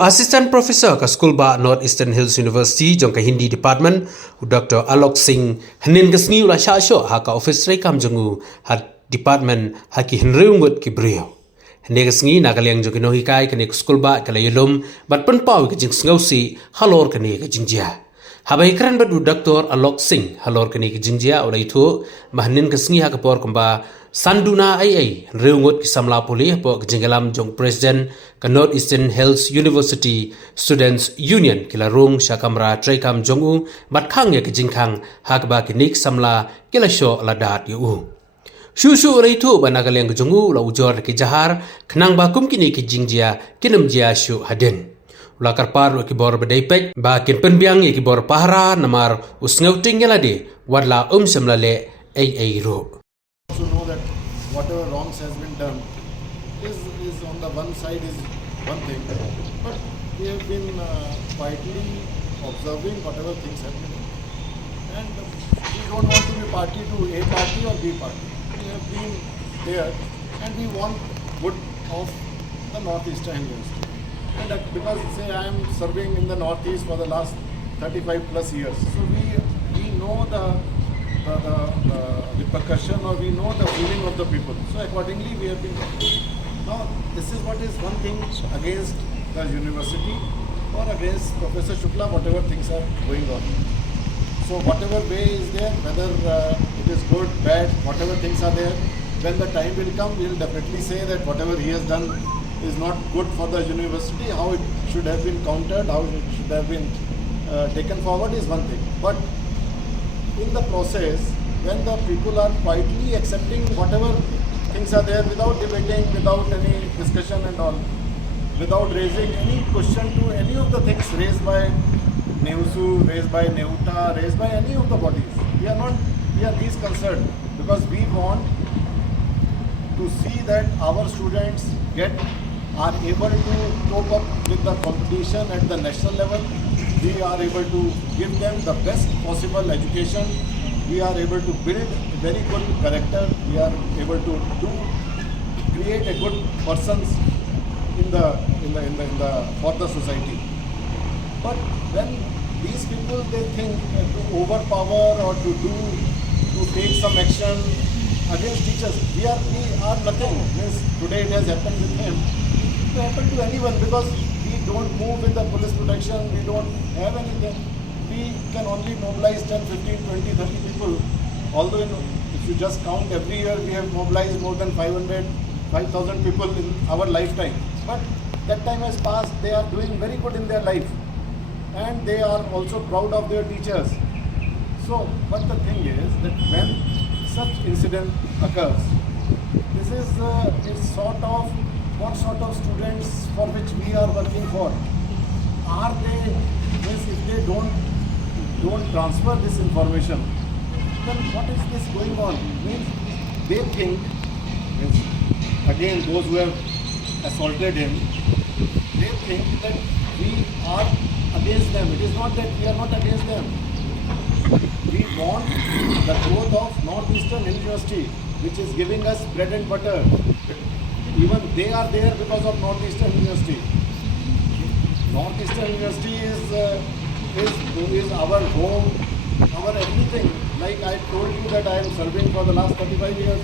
Assistant Professor ka School ba North Eastern Hills University jong ka Hindi Department Dr. Alok Singh hanin kasni ula sha sho ha ka office rai kam jongu ha department ha ki hinreungut ki brio hne kasni na kalyang jong no hikai ka ne school ba ka layulum bat pan paw ka jing ngausi halor ka ne ka jingjia habai kran badu Dr. Alok Singh halor ka ne ka jingjia ula itu mahnin kasni ha ka por kamba Sanduna ai reungut ki samla poli po kejenggalam jong President ka North Eastern Hills University Students Union kila rung syakamra traikam jongu bat khang ya kejingkhang hakba ki nik samla kila sho ladat yu Shushu reitu banakaleng jongu la ujor ki jahar khnang ba kum kini ki jingjia kinamjia shu haden ula karpar ki bor bedai pek ba kin penbiang ki bor pahara namar usngauting gelade wadla samla le ai ro to know that whatever wrongs has been done is on the one side is one thing, but we have been quietly observing whatever things have been done. And we don't want to be party to A party or B party. We have been there and we want good of the Northeastern University. And because say I am serving in the Northeast for the last 35 plus years, so we know the repercussion or we know the feeling of the people. So accordingly we have been working. Now this is what is one thing against the university or against Professor Shukla, whatever things are going on. So whatever way is there, whether it is good, bad, whatever things are there, when the time will come, we will definitely say that whatever he has done is not good for the university, how it should have been countered, how it should have been taken forward is one thing. But in the process, when the people are quietly accepting whatever things are there without debating, without any discussion and all, without raising any question to any of the things raised by Neusu, raised by Neuta, raised by any of the bodies, we are least concerned because we want to see that our students are able to cope up with the competition at the national level. We are able to give them the best possible education. We are able to build a very good character. We are able to create a good persons for the society. But when these people they think to overpower or to take some action against teachers, we are nothing. Means today it has happened with him. It can happen to anyone because we don't move with the police protection, we don't have anything. We can only mobilize 10, 15, 20, 30 people. Although if you just count every year, we have mobilized more than 5,000 people in our lifetime. But that time has passed, they are doing very good in their life. And they are also proud of their teachers. So, but the thing is that when such incident occurs, this is sort of what sort of students for which we are working for. Are they, if they don't transfer this information, then what is this going on? Means they think, again those who have assaulted him, they think that we are against them. It is not that we are not against them. We want the growth of Northeastern University, which is giving us bread and butter. Even they are there because of Northeastern University. Northeastern University is our home, our everything. Like I told you that I am serving for the last 35 years.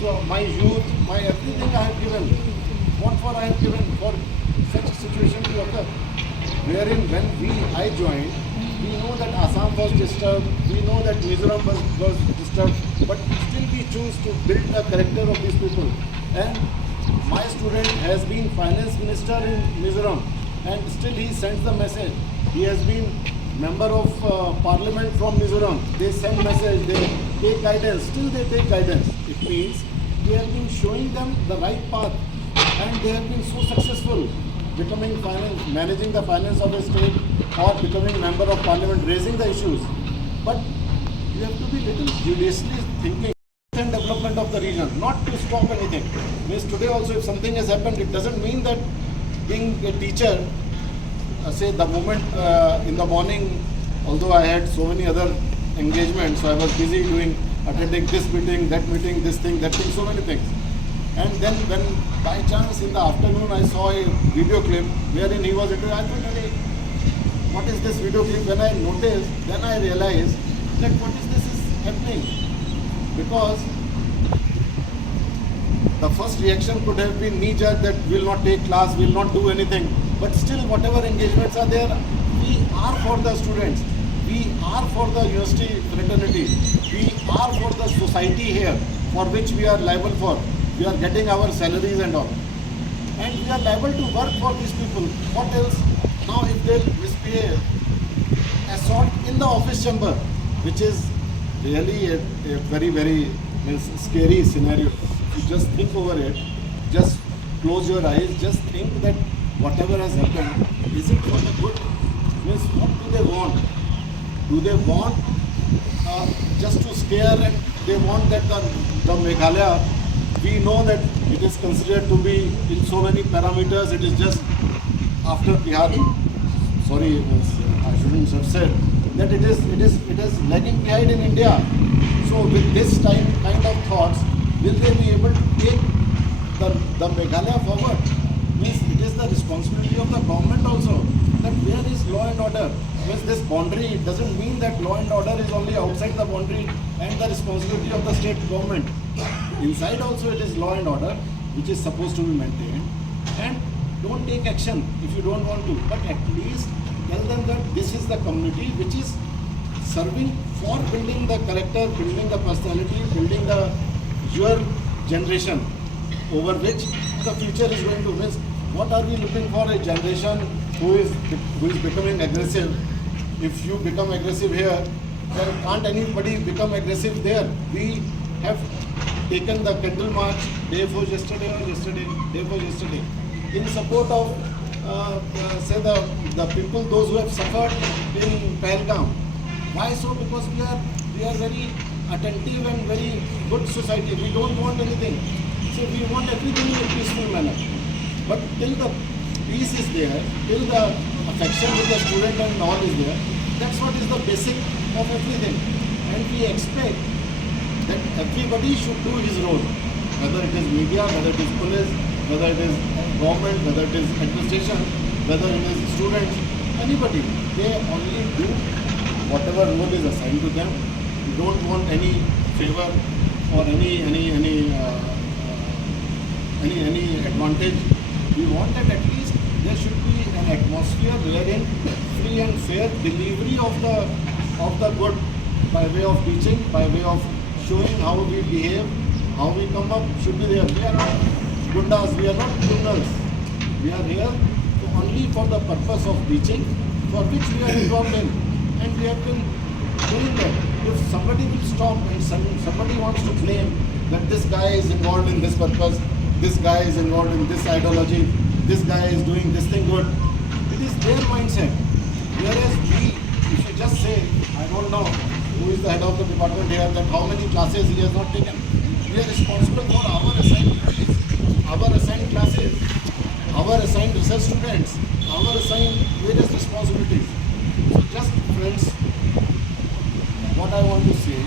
So my youth, my everything I have given. What for I have given for such a situation to occur? Wherein when I joined, we know that Assam was disturbed, we know that Mizoram was disturbed, but still we choose to build the character of these people. And my student has been finance minister in Mizoram and still he sends the message. He has been member of parliament from Mizoram. They send message, they take guidance, still they take guidance. It means we have been showing them the right path and they have been so successful becoming finance, managing the finance of the state or becoming member of parliament, raising the issues. But you have to be little judiciously thinking and development of the region, not to stop anything. Means today also if something has happened, it doesn't mean that being a teacher, say the moment in the morning, although I had so many other engagements, so I was busy attending this meeting, that meeting, this thing, that thing, so many things. And then when by chance in the afternoon I saw a video clip wherein he was into, I thought, "Hey, what is this video clip?" When I noticed, then I realized that what is this is happening. Because the first reaction could have been knee-jerk that will not take class, will not do anything. But still, whatever engagements are there, we are for the students. We are for the university fraternity. We are for the society here, for which we are liable for. We are getting our salaries and all. And we are liable to work for these people. What else? Now, if they misbehave, assault in the office chamber, which is really a very, very scary scenario. You just think over it, just close your eyes, just think that whatever has happened, is it for the good? Means what do they want? Do they want just to scare, and they want that the Meghalaya, we know that it is considered to be in so many parameters, it is just after Bihar, sorry, I shouldn't have said, that it is lagging behind in India. So with this kind of thoughts, will they be able to take the Meghalaya forward? Means it is the responsibility of the government also, that where is law and order? Means this boundary, it doesn't mean that law and order is only outside the boundary and the responsibility of the state government. Inside also it is law and order, which is supposed to be maintained. And don't take action if you don't want to, but at least tell them that this is the community which is serving for building the character, building the personality, building the your generation over which the future is going to miss. What are we looking for? A generation who is becoming aggressive. If you become aggressive here, then can't anybody become aggressive there? We have taken the candle march day before yesterday, in support of say the people, those who have suffered in Pahalgam. Why so? Because we are very attentive and very good society. We don't want anything. So we want everything in a peaceful manner. But till the peace is there, till the affection with the student and all is there, that's what is the basic of everything. And we expect that everybody should do his role, whether it is media, whether it is police, whether it is government, whether it is administration, whether it is students, anybody. They only do whatever role is assigned to them. We don't want any favor or any advantage. We want that at least there should be an atmosphere wherein free and fair delivery of the good by way of teaching, by way of showing how we behave, how we come up should be there. We are not gundas, we are not criminals. We are here only for the purpose of teaching, for which we are involved in, and we have been doing that. If somebody will stop and somebody wants to claim that this guy is involved in this purpose, this guy is involved in this ideology, this guy is doing this thing good, it is their mindset. Whereas we, if you just say, I don't know who is the head of the department here, that how many classes he has not taken. We are responsible for our assigned duties, our assigned classes, our assigned research students, our assigned various responsibilities. So just friends, what I want to say,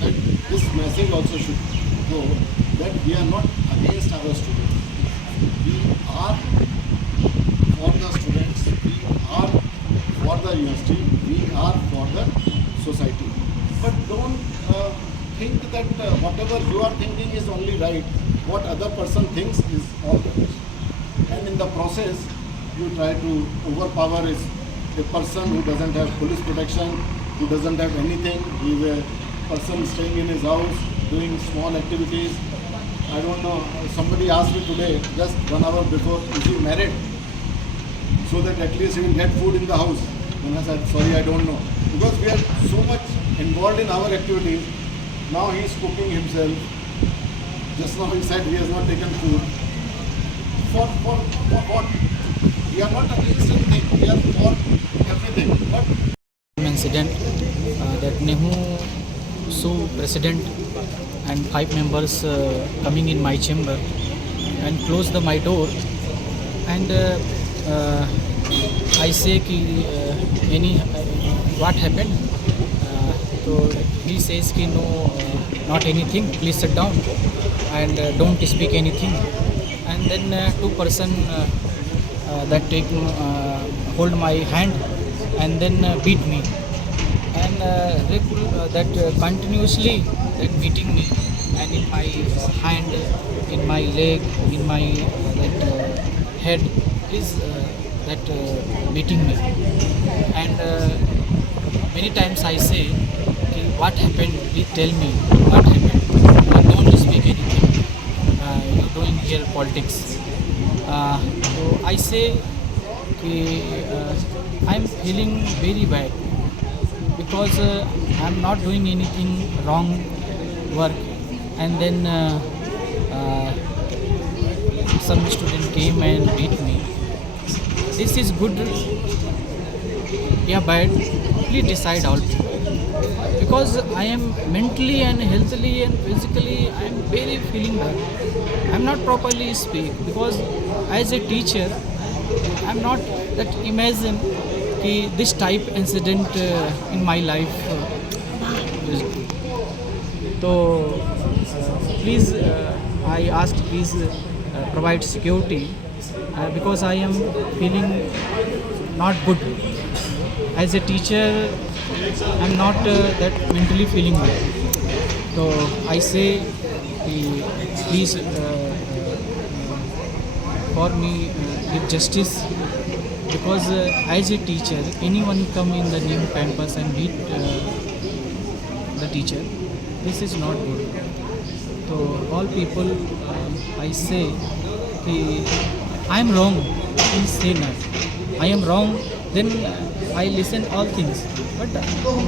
that this message also should go, that we are not against our students. We are for the students, we are for the university, we are for the society. But don't think that whatever you are thinking is only right, what other person thinks is all rubbish. And in the process, you try to overpower a person who doesn't have police protection, who doesn't have anything. He is a person staying in his house, doing small activities. I don't know, somebody asked me today, just 1 hour before, is he married? So that at least he will get food in the house. And I said, sorry, I don't know. Because we are so much involved in our activities. Now he is cooking himself. Just now he said he has not taken food. For what? We are not against anything. We are for everything. But incident that Nehu Su president and 5 members coming in my chamber and close my door, and I say कि what happened, So he says ki no, not anything, please sit down and don't speak anything. And then two person that take hold my hand and then beat me. And that continuously that beating me, and in my hand, in my leg, in my head is that beating me. And many times I say, "Ki, what happened? Please tell me what happened. Don't speak anything. You're doing here politics." So I say, ki, I'm feeling very bad because I'm not doing anything wrong work, and then some student came and beat me. This is good, yeah, bad. Please decide all, because I am mentally and healthily and physically I am very feeling bad. I'm not properly speak because as a teacher I'm not that imagine कि this type incident in my life. So please I asked, please provide security because I am feeling not good. As a teacher I'm not that mentally feeling good. So I say please for me give justice, because as a teacher anyone come in the new campus and beat the teacher, this is not good. So all people I say कि I am wrong, please say not. I am wrong, then I listen all things, but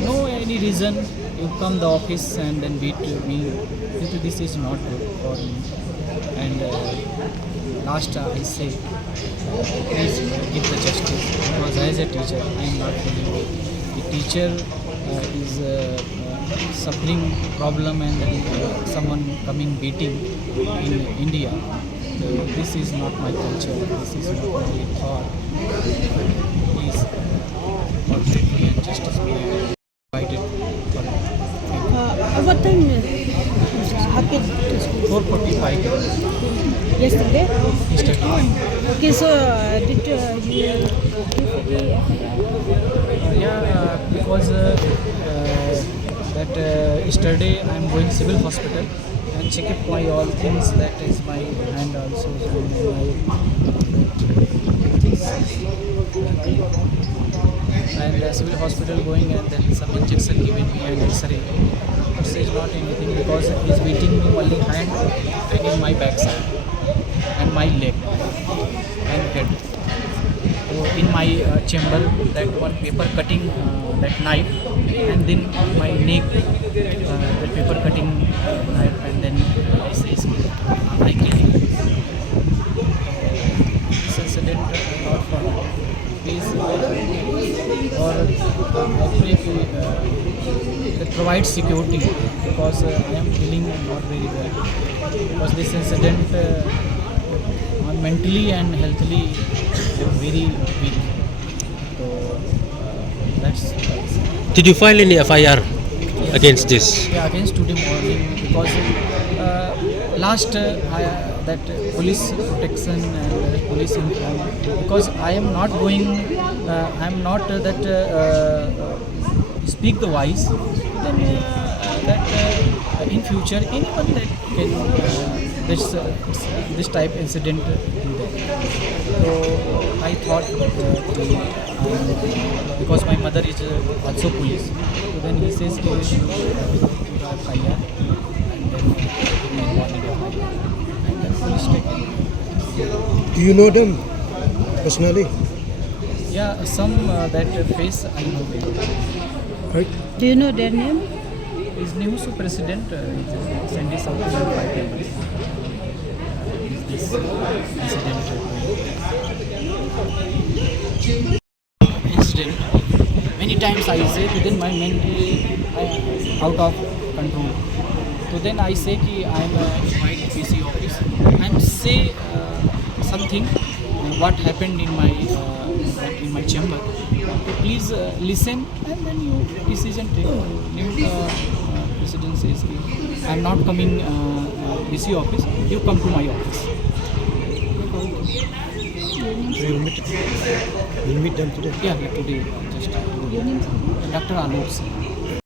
no any reason you come the office and then beat me. This is not good for me. And last I say please give the justice, because as a teacher I am not feeling good. The teacher is suffering problem, and someone coming beating in India. So this is not my culture, this is not my thought. Please for safety and justice be provided for me. What time happened to school? 4:45 Yesterday? yesterday. Okay, so did you give the FIR? Yeah, because that yesterday I am going civil hospital and check up my all things, that is my hand also, and civil hospital going, and then some injection given me and X-ray. This is not anything, because he is beating me only hand and in my backside and my leg and head. So in my chamber, that one paper cutting that knife, and then my neck, the paper cutting knife, and then I say I killed him. This incident not for me. Please, or I pray that provide security, because I am feeling not very well, because this incident mentally and healthily I am very weak. So that's Did you file any FIR against this? yeah, against today morning, because last that police protection and police inform, because I am not going, I am not that speak the voice, then that in future anyone that can this type incident do that. So I thought because my mother is also police, so then he says FIR, and then and then police taken. Do you know them personally? Yeah, some that face I know. Right? Do you know their name? His name is President Sandy South Indian 5 members. This incident. Many times I say within my mentally out of control. So then I say कि I am invite PC office and say something what happened in my in in my chamber. So please listen and then you decision take. New president says, I am not coming DC office, you come to my office. So you'll meet them today? Yeah, today just. Your name is? Dr. Alok Singh.